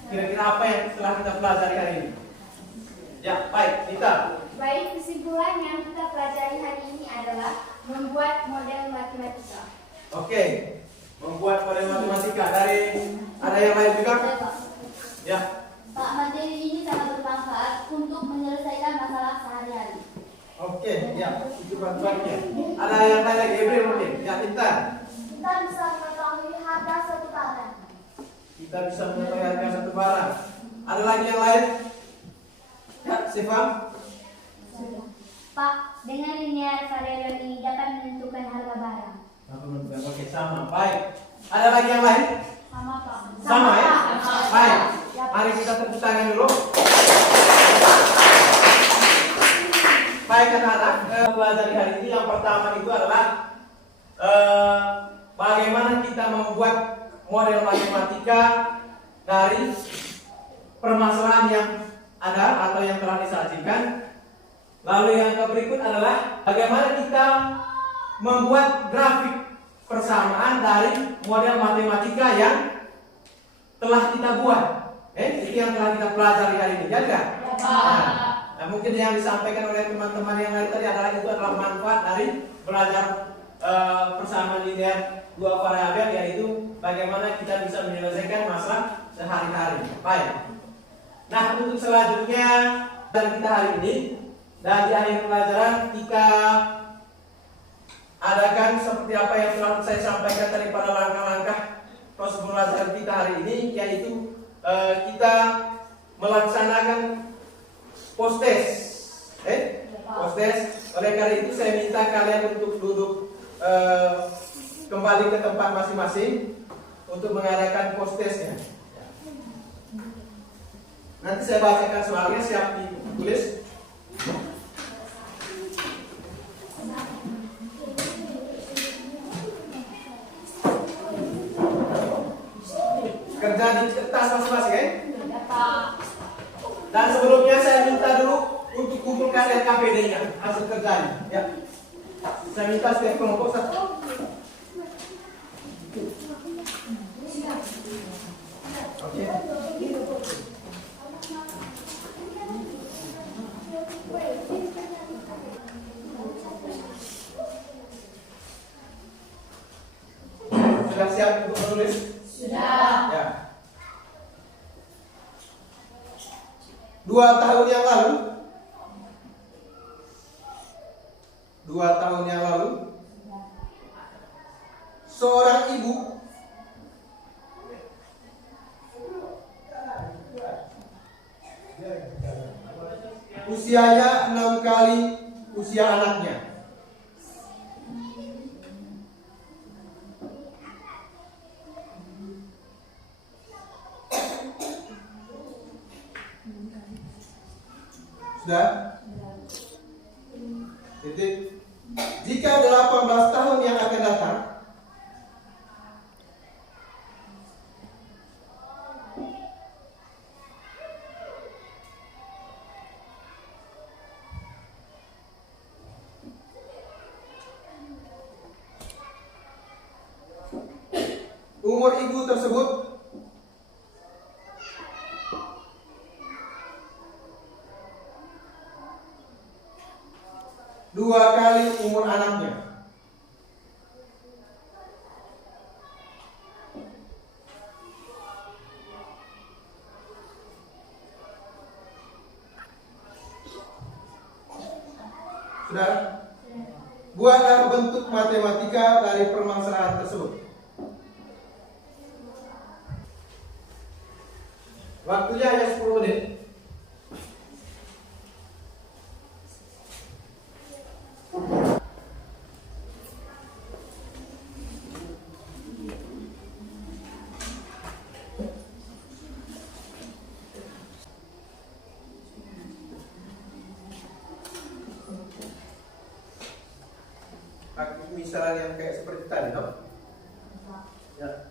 kira-kira apa yang telah kita pelajari hari ini. Ya, baik, kita. Baik, kesimpulan yang kita pelajari hari ini adalah membuat model matematika. Oke, membuat model matematika. Dari ada yang lain juga? Ya. Pak, materi ini sangat bermanfaat untuk menyelesaikan masalah sehari-hari. Oke, ya, itu bantuannya. Ada yang lain lagi, Gabriel mungkin? Ya, kita. Kita bisa mengetahui harga suatu barang. Kita bisa mengetahui harga satu barang. Ada lagi yang lain? Ya, Siva. Pak, dengan linear variabel ini dapat menentukan harga barang. Oke, sama. Baik. Ada lagi yang lain? Sama Pak. Sama ya? Baik. Mari kita tepuk tangan dulu. Baik anak-anak, pelajari hari ini yang pertama itu adalah bagaimana kita membuat model matematika dari permasalahan yang ada atau yang telah disajikan. Lalu yang berikut adalah bagaimana kita membuat grafik persamaan dari model matematika yang telah kita buat. Itu yang telah kita pelajari hari ini, ya kan? Nah, mungkin yang disampaikan oleh teman-teman yang lain tadi adalah itu adalah manfaat dari belajar persamaan linear dua variabel, yaitu bagaimana kita bisa menyelesaikan masalah sehari-hari. Baik. Nah, untuk selanjutnya dan kita hari ini dan di akhir pelajaran kita adakan seperti apa yang telah saya sampaikan tadi pada langkah-langkah proses pembelajaran kita hari ini, yaitu kita melaksanakan post test. Post test. Oleh karena itu saya minta kalian untuk duduk kembali ke tempat masing-masing untuk mengadakan post testnya. Nanti saya bacakan soalnya, siap ditulis. Kerja di kertas masing-masing, ya? Dan sebelumnya saya minta dulu untuk kumpulkan RKPD-nya, hasil kerjanya. Ya. Saya minta setiap kelompok satu. Oke. Sudah siap untuk menulis? Sudah. Ya. 2 tahun yang lalu, 2 tahun yang lalu, seorang ibu usianya 6 kali usia anaknya. Sudah? Titik. Jika 18 tahun yang akan datang, umur ibu tersebut dua kali umur anaknya. Sudah? Buatlah bentuk matematika dari permasalahan tersebut. Waktunya hanya 10 menit. Misalnya yang kayak seperti tadi, no? Ya.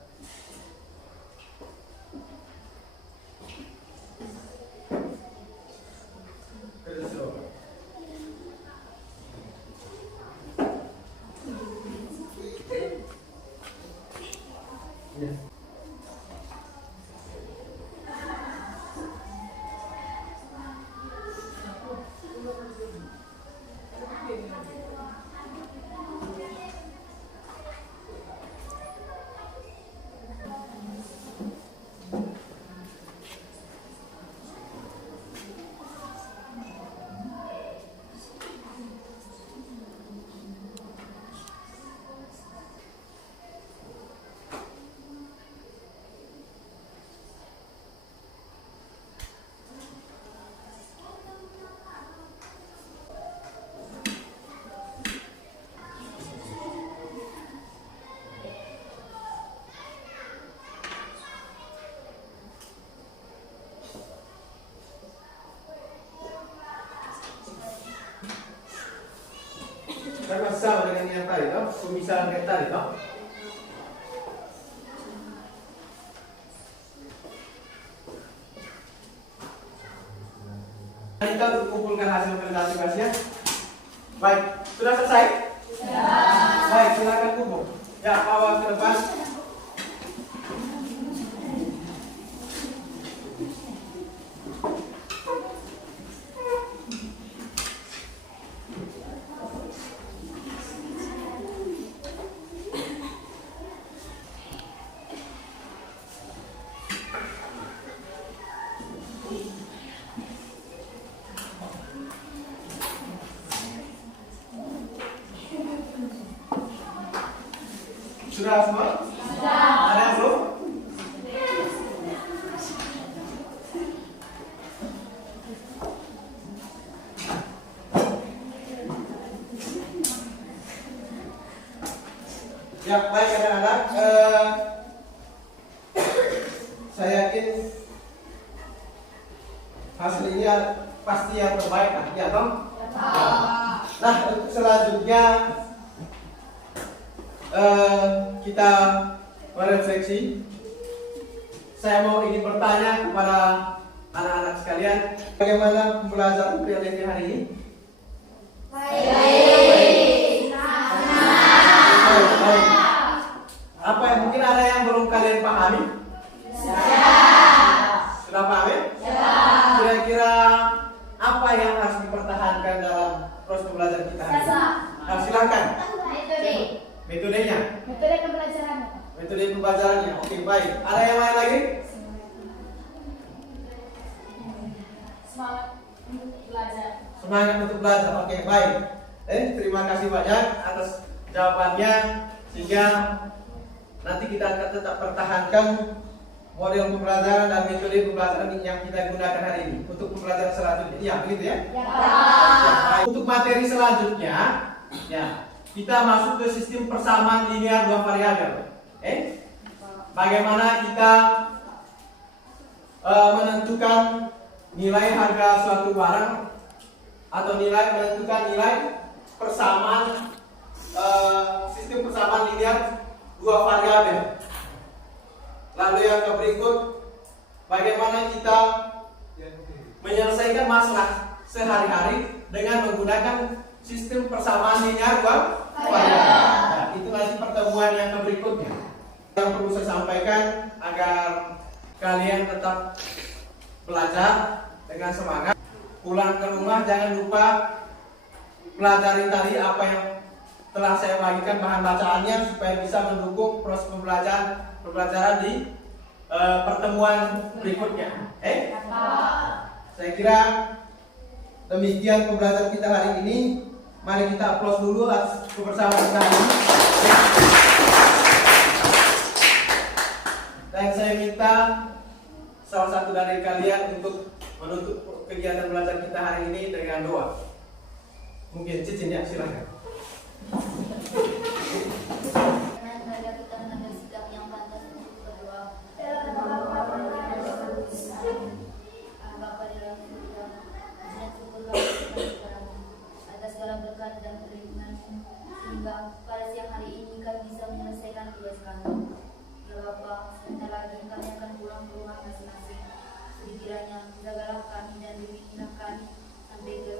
Ya. Karena sama dengan yang tadi, toh? Pemisahan kayak tadi, toh? Kita untuk kumpulkan hasil presentasi-presentasinya. Baik, sudah selesai? Ya. Baik, silakan kumpul. Ya, bawa ke depan. Sudah semua? Sudah. Ada yang belum? Ya, baik anak-anak. Saya yakin hasil ini pasti yang terbaik, ya Tom? Nah, untuk selanjutnya kita merefleksi. Saya mau ingin bertanya kepada anak-anak sekalian, bagaimana pembelajaran PLN hari ini? Baik. Apa yang mungkin ada yang belum kalian pahami? Sudah paham ya? Kira-kira apa yang harus dipertahankan dalam proses pembelajaran kita hari ini? Nah, silakan. Metodenya. Metode pembelajaran. Metode pembelajarannya. Oke, baik. Ada yang lain lagi? Semangat untuk belajar. Semangat untuk belajar. Oke, baik. Terima kasih banyak atas jawabannya, sehingga nanti kita akan tetap pertahankan model pembelajaran dan metode pembelajaran yang kita gunakan hari ini untuk pembelajaran selanjutnya. Ya, begitu ya? Baik. Untuk materi selanjutnya, ya, kita masuk ke sistem persamaan linear dua variabel. Bagaimana kita menentukan nilai harga suatu barang atau menentukan nilai persamaan sistem persamaan linear dua variabel. Lalu yang berikut, bagaimana kita menyelesaikan masalah sehari-hari dengan menggunakan sistem persamaan linear dua variabel. Nah, itu nanti pertemuan yang berikutnya. Yang perlu saya sampaikan agar kalian tetap belajar dengan semangat. Pulang ke rumah jangan lupa pelajari tadi apa yang telah saya bagikan bahan bacaannya supaya bisa mendukung proses pembelajaran di pertemuan berikutnya. Saya kira demikian pembelajaran kita hari ini. Mari kita aplaus dulu atas kebersamaan kita hari ini. Dan saya minta salah satu dari kalian untuk menutup kegiatan belajar kita hari ini dengan doa. Mungkin Cicin ya, silakan. Dengan harga kita mengambil sikap yang pantas untuk berdoa. Bapa di dalam surga, dan syukurlah kepadamu atas segala berkat dan perlindungan-Mu, sehingga pada siang hari ini kami bisa menyelesaikan tugas kami. Ya Bapa, sebentar lagi kami akan pulang ke rumah masing-masing. Sekiranya jagalah kami dan bimbinglah kami sampai ke